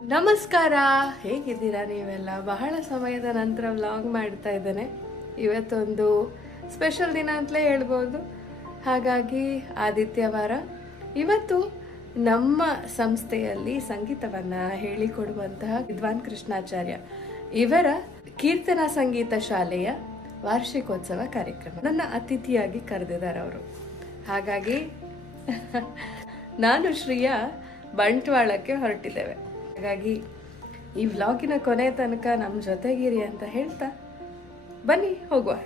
ನಮಸ್ಕಾರ, ಹೇಗಿದ್ದೀರಾ ನೀವೆಲ್ಲ? ಬಹಳ ಸಮಯದ ನಂತರ ವ್ಲಾಗ್ ಮಾಡ್ತಾ ಇದ್ದೇನೆ. ಇವತ್ತೊಂದು ಸ್ಪೆಷಲ್ ದಿನ ಅಂತಲೇ ಹೇಳ್ಬೋದು. ಹಾಗಾಗಿ ಆದಿತ್ಯವಾರ. ಇವತ್ತು ನಮ್ಮ ಸಂಸ್ಥೆಯಲ್ಲಿ ಸಂಗೀತವನ್ನು ಹೇಳಿಕೊಡುವಂತಹ ವಿದ್ವಾನ್ ಕೃಷ್ಣಾಚಾರ್ಯ ಇವರ ಕೀರ್ತನ ಸಂಗೀತ ಶಾಲೆಯ ವಾರ್ಷಿಕೋತ್ಸವ ಕಾರ್ಯಕ್ರಮ ನನ್ನ ಅತಿಥಿಯಾಗಿ ಕರೆದಿದ್ದಾರೆ ಅವರು. ಹಾಗಾಗಿ ನಾನು ಶ್ರೀಯಾ ಬಂಟ್ವಾಳಕ್ಕೆ ಹೊರಟಿದ್ದೇವೆ. ಹಾಗಾಗಿ ಈ ವ್ಲಾಗಿನ ಕೊನೆ ತನಕ ನಮ್ಮ ಜೊತೆಗಿರಿ ಅಂತ ಹೇಳ್ತಾ ಬನ್ನಿ ಹೋಗುವ.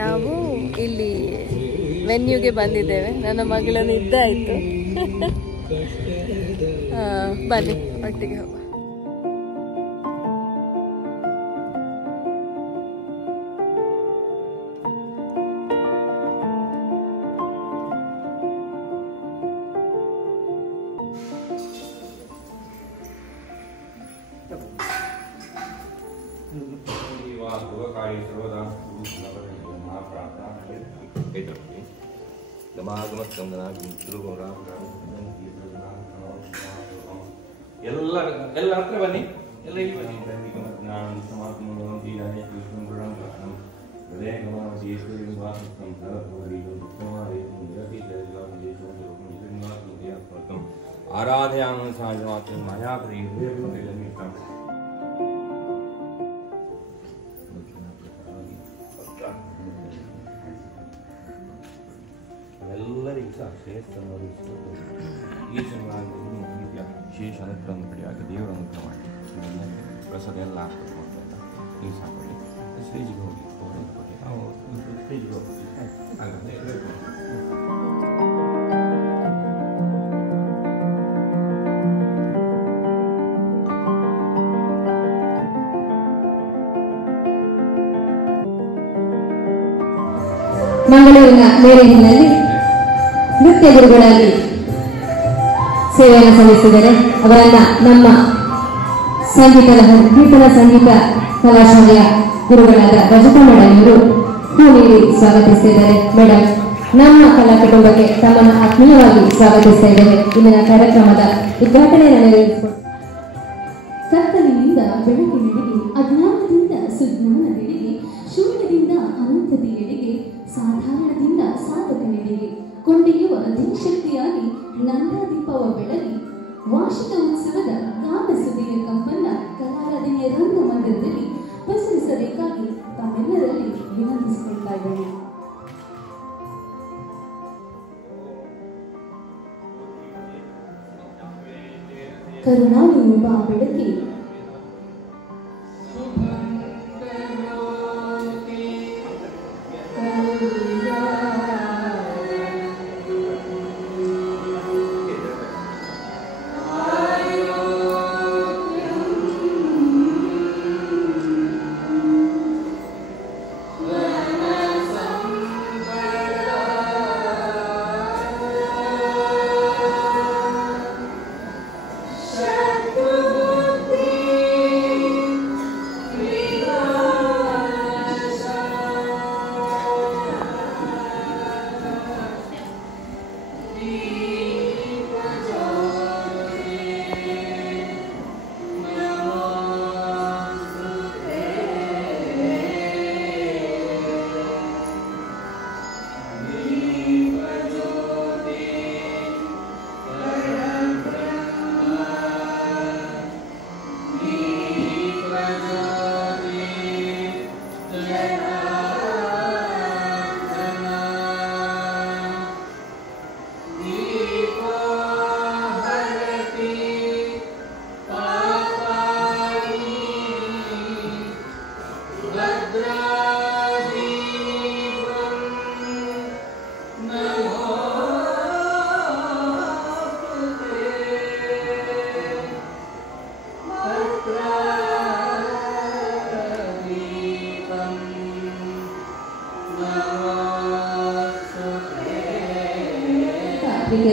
ನಾವು ಇಲ್ಲಿ ವೆನ್ಯೂಗೆ ಬಂದಿದ್ದೇವೆ. ನನ್ನ ಮಗಳನ್ನು ಇದ್ದಾಯಿತು. ಬನ್ನಿ ಒಟ್ಟಿಗೆ ಹೋಗುವ. ಎಲ್ಲ ಹತ್ರ ಬನ್ನಿ, ಎಲ್ಲ ಇಲ್ಲಿ ಬನ್ನಿ. ಆರಾಧಯಾಮ ಸಹಜ ಮಾಯಾ ಎಲ್ಲರಿಗೂ ಸಹ ಶ್ರೇಷ್ಠ ವಿಶೇಷ ಅನುಗ್ರಹವನ್ನು ಪಡೆಯುವಾಗ ದೇವರ ಅನುಗ್ರಹ ಮಾಡಿ ಪ್ರಸಾದ ಎಲ್ಲ ಹಾಕ್ಬೇಕು ಅಂತ ನೀವು ಸಾಕೊಳ್ಳಿ. ಸ್ಟೇಜಿಗೆ ಹೋಗಿ ನಾವು ಸ್ಟೇಜಿಗೆ ಹೋಗ್ತೀವಿ. ಮಂಗಳೂರಿನ ಮೇಲಿನಲ್ಲಿ ನೃತ್ಯ ಗುರುಗಳಾಗಿ ಸೇವೆಯನ್ನು ಸಲ್ಲಿಸಿದರೆ ಅವರನ್ನ ನಮ್ಮ ಕೀರ್ತನ ಸಂಗೀತ ಕಲಾಶಾಲೆಯ ಗುರುಗಳಾದ ರಜತಾ ಮೇಡಮ್ ಅವರು ಹೂ ನೀಡಿ ಸ್ವಾಗತಿಸ್ತಿದ್ದಾರೆ. ಮೇಡಮ್, ನಮ್ಮ ಕಲಾ ಕುಟುಂಬಕ್ಕೆ ತಮ್ಮನ್ನು ಆತ್ಮೀಯವಾಗಿ ಸ್ವಾಗತಿಸ್ತಾ ಇದ್ದೇವೆ. ಇಂದಿನ ಕಾರ್ಯಕ್ರಮದ ಉದ್ಘಾಟನೆಯನ್ನು ನೆರವೇರಿಸಿಕೊಂಡು ಕತ್ತಲಿನಿಂದ ಬೆಳಕಿನೆಡೆಗೆ, ಅಜ್ಞಾನದಿಂದ ಸುಜ್ಞಾನದೆಡೆಗೆ, ಶೂನ್ಯದಿಂದ ಅನಂತತೆಯೆಡೆಗೆ, ಸಾಧಾರಣದಿಂದ ಸಾಧಕನೆಡೆಗೆ ಕೊಂಡೊಯ್ಯುವ ಧೀಶಕ್ತಿಯಾಗಿ ನಂದಾದೀಪವ ಬೆಳಗಿ ವಾರ್ಷಿಕ ಉತ್ಸವದ ಗಾನಸುದೆಯ ಕಂಪನ್ನ ಕಲಾರಾಧನೆಯ ರಂಗಮಂದಿರದಲ್ಲಿ ಪಸರಿಸಬೇಕಾಗಿ ತಮ್ಮೆಲ್ಲರಲ್ಲಿ ವಿನಂತಿಸಿಕೊಳ್ತಾ ಇದ್ದೇನೆ. ಕರುಣಾಳು ಬಾ ಬೆಳಕಿ, ಶತ್ರು ಬುದ್ಧಿ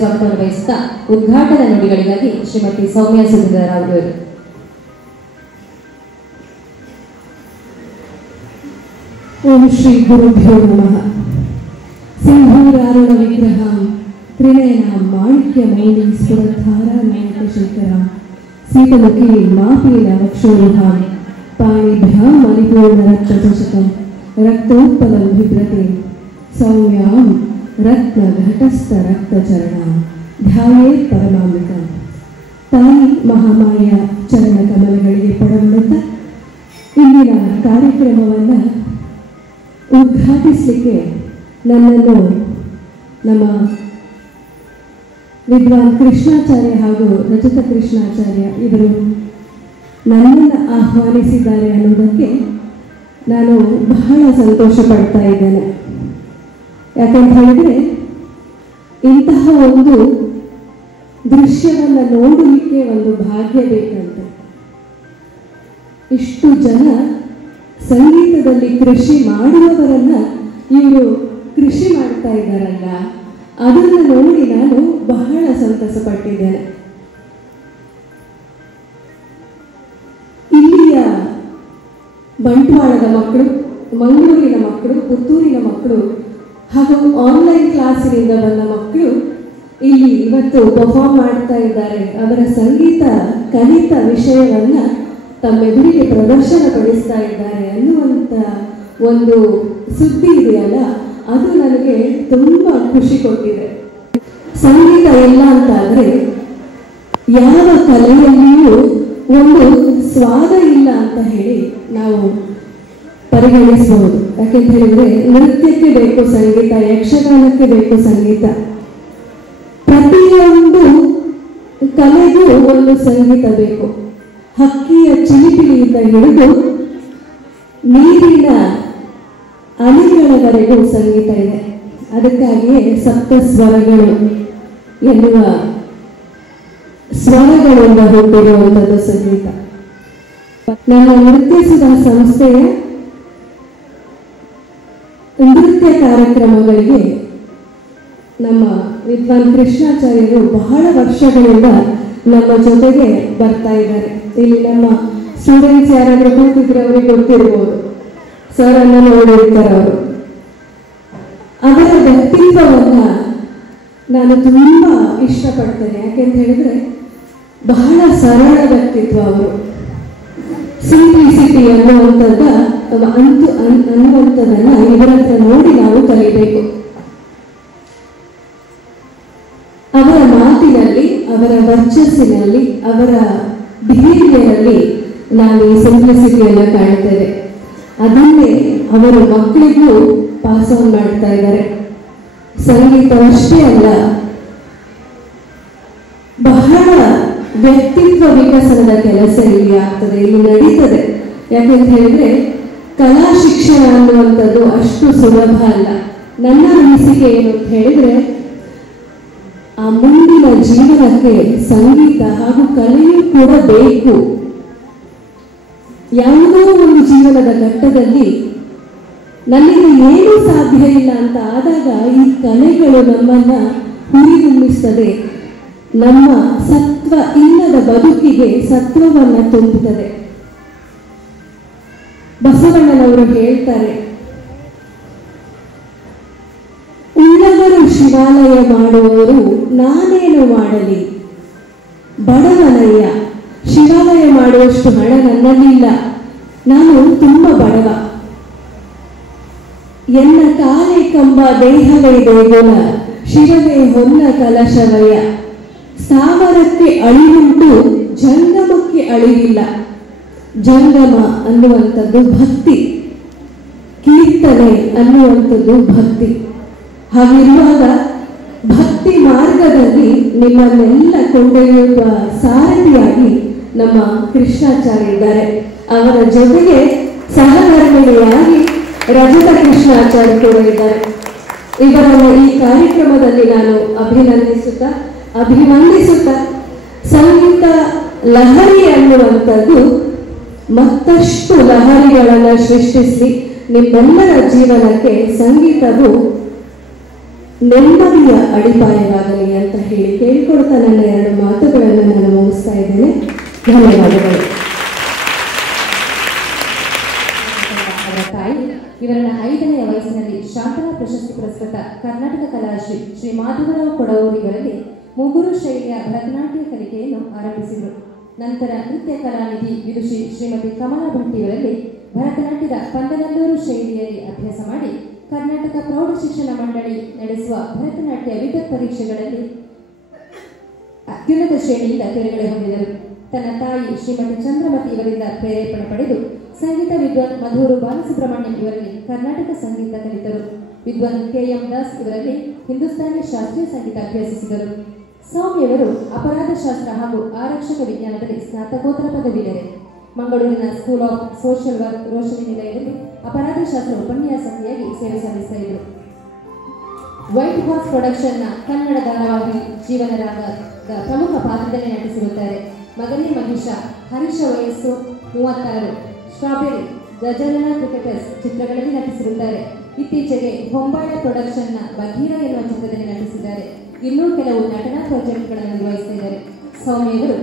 ಸ್ವಾಗತ ವಹಿಸುತ್ತಾ ಉದ್ಘಾಟನಾ ನುಡಿಗಳಿಗಾಗಿ ಶ್ರೀಮತಿ ಸೌಮ್ಯ ಸುಧೀಂದ್ರರಾವ್ ಅವರು. ಓಂ ಶ್ರೀ ಗುರುಭ್ಯೋ ನಮಃ. ಸಿಂಧೂರಾರುಣ ವಿಗ್ರಹಂ ತ್ರಿನಯನ ಮಾಣಿಕ್ಯ ಮೌಲಿ ಸ್ಫುರಧಾರ ನಾಯಕಶೇಖರ ಸೀತಮುಖಿ ಮಾಪೀನ ವಕ್ಷೋರುಹಾಂ ಪಾಣಿಭ್ಯಾಂ ಮಣಿಪೂರ್ಣ ರಕ್ತಚಷಕಂ ರಕ್ತೋತ್ಪಲಂ ಬಿಭ್ರತೆ ಸೌಮ್ಯಾಂ ರತ್ನ ಘಟಸ್ಥ ರಕ್ತಚರಣ ಧ್ಯಾಯೇ ಪರಮಾಮೃತ. ತಾಯಿ ಮಹಾಮಾಯ ಚರಣ ಕಮಲಗಳಿಗೆ ಪಡಮಡುತ್ತಾ ಇಂದಿನ ಕಾರ್ಯಕ್ರಮವನ್ನು ಉದ್ಘಾಟಿಸಲಿಕ್ಕೆ ನನ್ನನ್ನು ನಮ್ಮ ವಿದ್ವಾನ್ ಕೃಷ್ಣಾಚಾರ್ಯ ಹಾಗೂ ರಜತ ಕೃಷ್ಣಾಚಾರ್ಯ ಇವರು ನನ್ನನ್ನು ಆಹ್ವಾನಿಸಿದ್ದಾರೆ ಅನ್ನೋದಕ್ಕೆ ನಾನು ಬಹಳ ಸಂತೋಷ ಪಡ್ತಾ ಇದ್ದೇನೆ. ಯಾಕಂತ ಹೇಳಿದ್ರೆ ಇಂತಹ ಒಂದು ದೃಶ್ಯವನ್ನು ನೋಡಲಿಕ್ಕೆ ಒಂದು ಭಾಗ್ಯ ಬೇಕಂತೆ. ಇಷ್ಟು ಜನ ಸಂಗೀತದಲ್ಲಿ ಕೃಷಿ ಮಾಡುವವರನ್ನ ಇವರು ಕೃಷಿ ಮಾಡ್ತಾ ಇದ್ದಾರಲ್ಲ, ಅದನ್ನು ನೋಡಿ ನಾನು ಬಹಳ ಸಂತಸ ಪಟ್ಟಿದ್ದೇನೆ. ಇಲ್ಲಿಯ ಬಂಟ್ವಾಳದ ಮಕ್ಕಳು, ಮಂಗಳೂರಿನ ಮಕ್ಕಳು, ಪುತ್ತೂರಿನ ಮಕ್ಕಳು ಹಾಗೂ ಆನ್ಲೈನ್ ಕ್ಲಾಸಿನಿಂದ ಬಂದ ಮಕ್ಕಳು ಇಲ್ಲಿ ಇವತ್ತು ಪರ್ಫಾರ್ಮ್ ಮಾಡ್ತಾ ಇದ್ದಾರೆ. ಅವರ ಸಂಗೀತ ಕಲಿತ ವಿಷಯವನ್ನ ತಮ್ಮೆದುರಿಗೆ ಪ್ರದರ್ಶನ ಪಡಿಸ್ತಾ ಇದ್ದಾರೆ ಅನ್ನುವಂಥ ಒಂದು ಸುದ್ದಿ ಇದೆಯಲ್ಲ, ಅದು ನನಗೆ ತುಂಬ ಖುಷಿ ಕೊಟ್ಟಿದೆ. ಸಂಗೀತ ಇಲ್ಲ ಅಂತ ಆದರೆ ಯಾವ ಕಲೆಯಲ್ಲಿಯೂ ಒಂದು ಸ್ವಾದ ಇಲ್ಲ ಅಂತ ಹೇಳಿ ನಾವು ಪರಿಗಣಿಸಬಹುದು. ಯಾಕೆಂತ ಹೇಳಿದ್ರೆ ನೃತ್ಯಕ್ಕೆ ಬೇಕು ಸಂಗೀತ, ಯಕ್ಷಗಾನಕ್ಕೆ ಬೇಕು ಸಂಗೀತ, ಪ್ರತಿಯೊಂದು ಕಲೆಗೂ ಒಂದು ಸಂಗೀತ ಬೇಕು. ಹಕ್ಕಿಯ ಚಿಲಿಪಿಲಿಯಿಂದ ಹಿಡಿದು ನೀರಿನ ಅಲೆಗಳವರೆಗೂ ಸಂಗೀತ ಇದೆ. ಅದಕ್ಕಾಗಿಯೇ ಸಪ್ತ ಸ್ವರಗಳು ಎನ್ನುವ ಸ್ವರಗಳಿಂದ ಹುಟ್ಟಿರುವಂಥದ್ದು ಸಂಗೀತ. ನನ್ನ ನೃತ್ಯಿಸಿದ ಸಂಸ್ಥೆಯ ನೃತ್ಯ ಕಾರ್ಯಕ್ರಮಗಳಿಗೆ ನಮ್ಮ ವಿದ್ವಾನ್ ಕೃಷ್ಣಾಚಾರ್ಯರು ಬಹಳ ವರ್ಷಗಳಿಂದ ನಮ್ಮ ಜೊತೆಗೆ ಬರ್ತಾ ಇದ್ದಾರೆ. ಇಲ್ಲಿ ನಮ್ಮ ಸ್ಟೂಡೆಂಟ್ಸ್ ಯಾರಾದರೂ ಕೂತಿದ್ರೆ ಅವರಿಗೆ ಗೊತ್ತಿರ್ಬೋದು, ಸರ್ ಅನ್ನ ನೋಡಿರ್ತಾರೆ ಅವರು. ಅವರ ವ್ಯಕ್ತಿತ್ವವನ್ನ ನಾನು ತುಂಬ ಇಷ್ಟಪಡ್ತೇನೆ. ಯಾಕೆಂತ ಹೇಳಿದ್ರೆ ಬಹಳ ಸರಳ ವ್ಯಕ್ತಿತ್ವ ಅವರು. ಸಿಂಪ್ಲಿಸಿಟಿ ಅನ್ನುವಂಥದ್ದನ್ನ ಇವರ ಹತ್ರ ನೋಡಿ ನಾವು ಕಲಿಬೇಕು. ಅವರ ಮಾತಿನಲ್ಲಿ, ಅವರ ವರ್ಚಸ್ಸಿನಲ್ಲಿ, ಅವರ ಬಿಹೇವಿಯರಲ್ಲಿ ನಾವು ಈ ಸಿಂಪ್ಲಿಸಿಟಿಯನ್ನು ಕಾಣ್ತೇವೆ. ಅದನ್ನೇ ಅವರು ಮಕ್ಕಳಿಗೂ ಪಾಸ್ ಆನ್ ಮಾಡ್ತಾ ಇದ್ದಾರೆ. ಸಂಗೀತವಷ್ಟೇ ಅಲ್ಲ, ಬಹಳ ವ್ಯಕ್ತಿತ್ವ ವಿಕಸನದ ಕೆಲಸ ಇಲ್ಲಿ ಆಗ್ತದೆ, ಇಲ್ಲಿ ನಡೀತದೆ. ಯಾಕೆಂತ ಹೇಳಿದ್ರೆ ಕಲಾ ಶಿಕ್ಷಣ ಅನ್ನುವಂಥದ್ದು ಅಷ್ಟು ಸುಲಭ ಅಲ್ಲ. ನನ್ನ ಅನಿಸಿಕೆ ಏನು ಅಂತ ಹೇಳಿದ್ರೆ ಆ ಮುಂದಿನ ಜೀವನಕ್ಕೆ ಸಂಗೀತ ಹಾಗೂ ಕಲೆಯೂ ಕೂಡ ಬೇಕು. ಯಾವುದೋ ಒಂದು ಜೀವನದ ಘಟ್ಟದಲ್ಲಿ ನನ್ನಿಂದ ಏನೂ ಸಾಧ್ಯ ಇಲ್ಲ ಅಂತ ಆದಾಗ ಈ ಕಲೆಗಳು ನಮ್ಮನ್ನ ಹುರಿದುಂಬಿಸ್ತದೆ, ನಮ್ಮ ಸತ್ವ ಇಲ್ಲದ ಬದುಕಿಗೆ ಸತ್ವವನ್ನು ತುಂಬುತ್ತದೆ. ಬಸವಣ್ಣನವರು ಹೇಳ್ತಾರೆ, ಉಳ್ಳವರು ಶಿವಾಲಯ ಮಾಡುವವರು ನಾನೇನು ಮಾಡಲಿ, ಬಡವನಯ್ಯ, ಶಿವಾಲಯ ಮಾಡುವಷ್ಟು ಹಣ ನನ್ನಲ್ಲಿಲ್ಲ, ನಾನು ತುಂಬ ಬಡವ. ಎನ್ನ ಕಾಲೆ ಕಂಬ ದೇಹವೇ ದೇಗುಲ, ಶಿರವೇ ಹೊನ್ನ ಕಲಶವಯ, ಸ್ಥಾವರಕ್ಕೆ ಅಳಿವುಂಟು ಜಂಗಮಕ್ಕೆ ಅಳಿವಿಲ್ಲ. ಜಂಗಮ ಅನ್ನುವಂಥದ್ದು ಭಕ್ತಿ, ಕೀರ್ತನೆ ಅನ್ನುವಂಥದ್ದು ಭಕ್ತಿ. ಹಾಗಿರುವಾಗ ಭಕ್ತಿ ಮಾರ್ಗದಲ್ಲಿ ನಿಮ್ಮನ್ನೆಲ್ಲ ಕೊಂಡೊಯ್ಯುವ ಸಾರಥಿಯಾಗಿ ನಮ್ಮ ಕೃಷ್ಣಾಚಾರ್ಯ ಇದ್ದಾರೆ. ಅವರ ಜೊತೆಗೆ ಸಹಧರ್ಮಿಣಿಯಾಗಿ ರಜತ ಕೃಷ್ಣಾಚಾರ್ಯ ಕೂಡ ಇದ್ದಾರೆ. ಇವರನ್ನು ಈ ಕಾರ್ಯಕ್ರಮದಲ್ಲಿ ನಾನು ಅಭಿವಂದಿಸುತ್ತಾ ಸಂಗೀತ ಲಹರಿ ಅನ್ನುವಂಥದ್ದು ಮತ್ತಷ್ಟು ಲಹರಿಗಳನ್ನು ಸೃಷ್ಟಿಸಿ ನಿಮ್ಮೆಲ್ಲರ ಜೀವನಕ್ಕೆ ಸಂಗೀತವು ನೆಮ್ಮದಿಯ ಅಡಿಪಾಯವಾಗಲಿ ಅಂತ ಹೇಳಿ ಕೇಳಿಕೊಡ್ತಾ ನನ್ನ 2 ಮಾತುಗಳನ್ನು ನಾನು ಮುಗಿಸ್ತಾ ಇದ್ದೇನೆ. ಧನ್ಯವಾದಗಳು. ಅವರ ತಾಯಿ ಇವರನ್ನ 5ನೇ ವಯಸ್ಸಿನಲ್ಲಿ ಶಾಂತಲಾ ಪ್ರಶಸ್ತಿ ಪುರಸ್ಕೃತ ಕರ್ನಾಟಕ ಕಲಾಶ್ರೀ ಶ್ರೀ ಮಾಧವರಾವ್ ಕೊಡವೂರಿಗಳಲ್ಲಿ ಮೂಗೂರು ಶೈಲಿಯ ಭರತನಾಟ್ಯ ಕಲಿಕೆಯನ್ನು ಆರಂಭಿಸಿದರು. ನಂತರ ನೃತ್ಯ ಕಲಾನಿಧಿ ವಿದುಷಿ ಶ್ರೀಮತಿ ಕಮಲಾ ಭಟ್ಟಿಯವರಲ್ಲಿ ಭರತನಾಟ್ಯದ ಪಂದನಲ್ಲೂರು ಶೈಲಿಯಲ್ಲಿ ಅಭ್ಯಾಸ ಮಾಡಿ ಕರ್ನಾಟಕ ಪ್ರೌಢ ಶಿಕ್ಷಣ ಮಂಡಳಿ ನಡೆಸುವ ಭರತನಾಟ್ಯ ವಿದ್ವತ್ ಪರೀಕ್ಷೆಗಳಲ್ಲಿ ಅತ್ಯುನ್ನತ ಶ್ರೇಣಿಯಿಂದ ತೇರ್ಗಡೆ ಹೊಂದಿದರು. ತನ್ನ ತಾಯಿ ಶ್ರೀಮತಿ ಚಂದ್ರಮತಿ ಇವರಿಂದ ಪ್ರೇರೇಪಣೆ ಪಡೆದು ಸಂಗೀತ ವಿದ್ವಾನ್ ಮಧೂರು ಬಾಲಸುಬ್ರಹ್ಮಣ್ಯಂ ಇವರಲ್ಲಿ ಕರ್ನಾಟಕ ಸಂಗೀತ ಕಲಿತರು. ವಿದ್ವಾನ್ KM ದಾಸ್ ಇವರಲ್ಲಿ ಹಿಂದೂಸ್ತಾನಿ ಶಾಸ್ತ್ರೀಯ ಸಂಗೀತ ಅಭ್ಯಸಿಸಿದರು. ಸೌಮ್ಯವರು ಅಪರಾಧ ಶಾಸ್ತ್ರ ಹಾಗೂ ಆರಕ್ಷಕ ವಿಜ್ಞಾನದಲ್ಲಿ ಸ್ನಾತಕೋತ್ತರ ಪದವಿಯಿದೆ. ಮಂಗಳೂರಿನ school of social work Roshni ನಿಲಯದಲ್ಲಿ ಅಪರಾಧ ಶಾಸ್ತ್ರ ಉಪನ್ಯಾಸಕಿಯಾಗಿ ಸೇವೆ ಸಲ್ಲಿಸ್ತಾ ಇದ್ದರು. ವೈಟ್ ಹಾರ್ಸ್ ಪ್ರೊಡಕ್ಷನ್ನ ಕನ್ನಡ ಧಾರಾವಾಹಿ ಜೀವನರಾಗದ ಪ್ರಮುಖ ಪಾತ್ರದಲ್ಲಿ ನಟಿಸಿರುತ್ತಾರೆ. ಮಗನೇ ಮಹಿಷ, ಹರೀಶ ವಯಸ್ಸು 36, ಸ್ಟ್ರಾಬೆರಿ, ಗಜಲನ ಕ್ರಿಕೆಟರ್ಸ್ ಚಿತ್ರಗಳಲ್ಲಿ ನಟಿಸಿರುತ್ತಾರೆ. ಇತ್ತೀಚೆಗೆ ಹೊಂಬಾಳ ಪ್ರೊಡಕ್ಷನ್ನ ಬಗೀರ ಎನ್ನುವ ಚಿತ್ರದಲ್ಲಿ ನಟಿಸಿದ್ದಾರೆ. ಇನ್ನೂ ಕೆಲವು ನಟನಾ ಪ್ರಾಜೆಕ್ಟ್ಗಳನ್ನು ನಿರ್ವಹಿಸ್ತಾ ಇದ್ದಾರೆ. ಸೌಮ್ಯವರು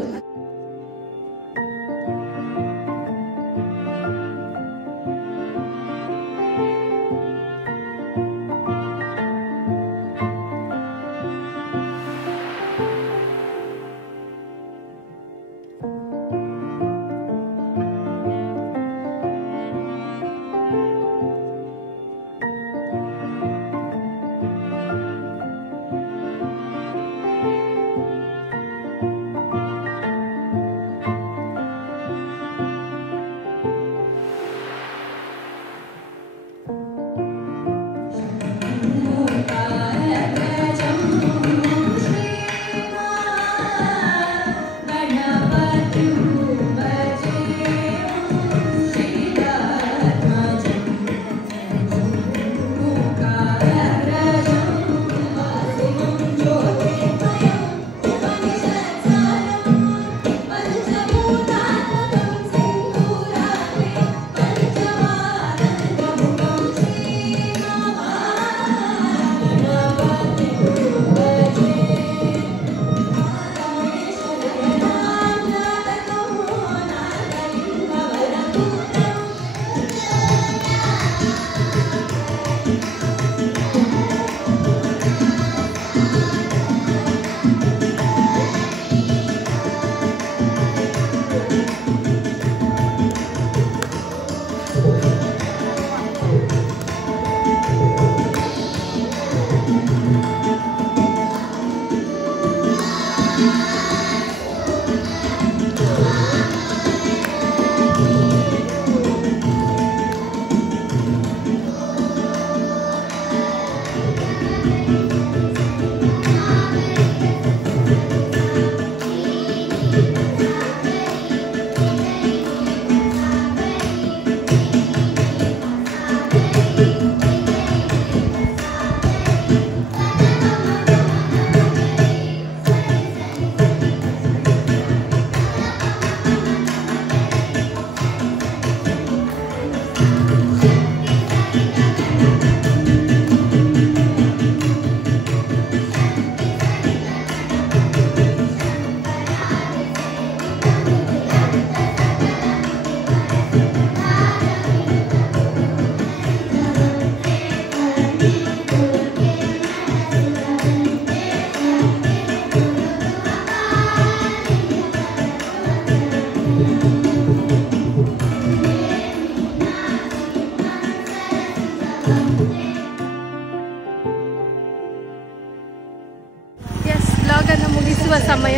ಸಮಯ.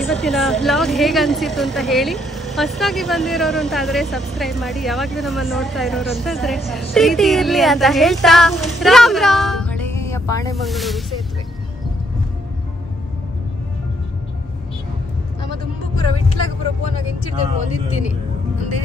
ಇವತ್ತಿನ ವ್ಲಾಗ್ ಹೇಗೆ ಅನಿಸಿತು ಅಂತ ಹೇಳಿ. ಹೊಸದಾಗಿ ಬಂದಿರೋರು ಅಂತ ಆದರೆ ಸಬ್ಸ್ಕ್ರೈಬ್ ಮಾಡಿ, ಯಾವಾಗಲೂ ನಮ್ಮನ್ನು ನೋಡ್ತಾ ಇರೋರು ಅಂತಂದರೆ ಪ್ರೀತಿ ಇರಲಿ ಅಂತ ಹೇಳ್ತಾ ರಾಮ್ ರಾಮ್. ಹಳೆಯ ಪಾಣೆಮಂಗಳೂರು ಸೇತುವೆ, ನಮ್ಮ ದುಂಬುಪುರ ವಿಟ್ಲಗಪುರ ಪೋನಾಗ ಇಂಚಿಡ್ಬೇಕು ಒಂದಿತ್ತೀನಿ ಒಂದೇ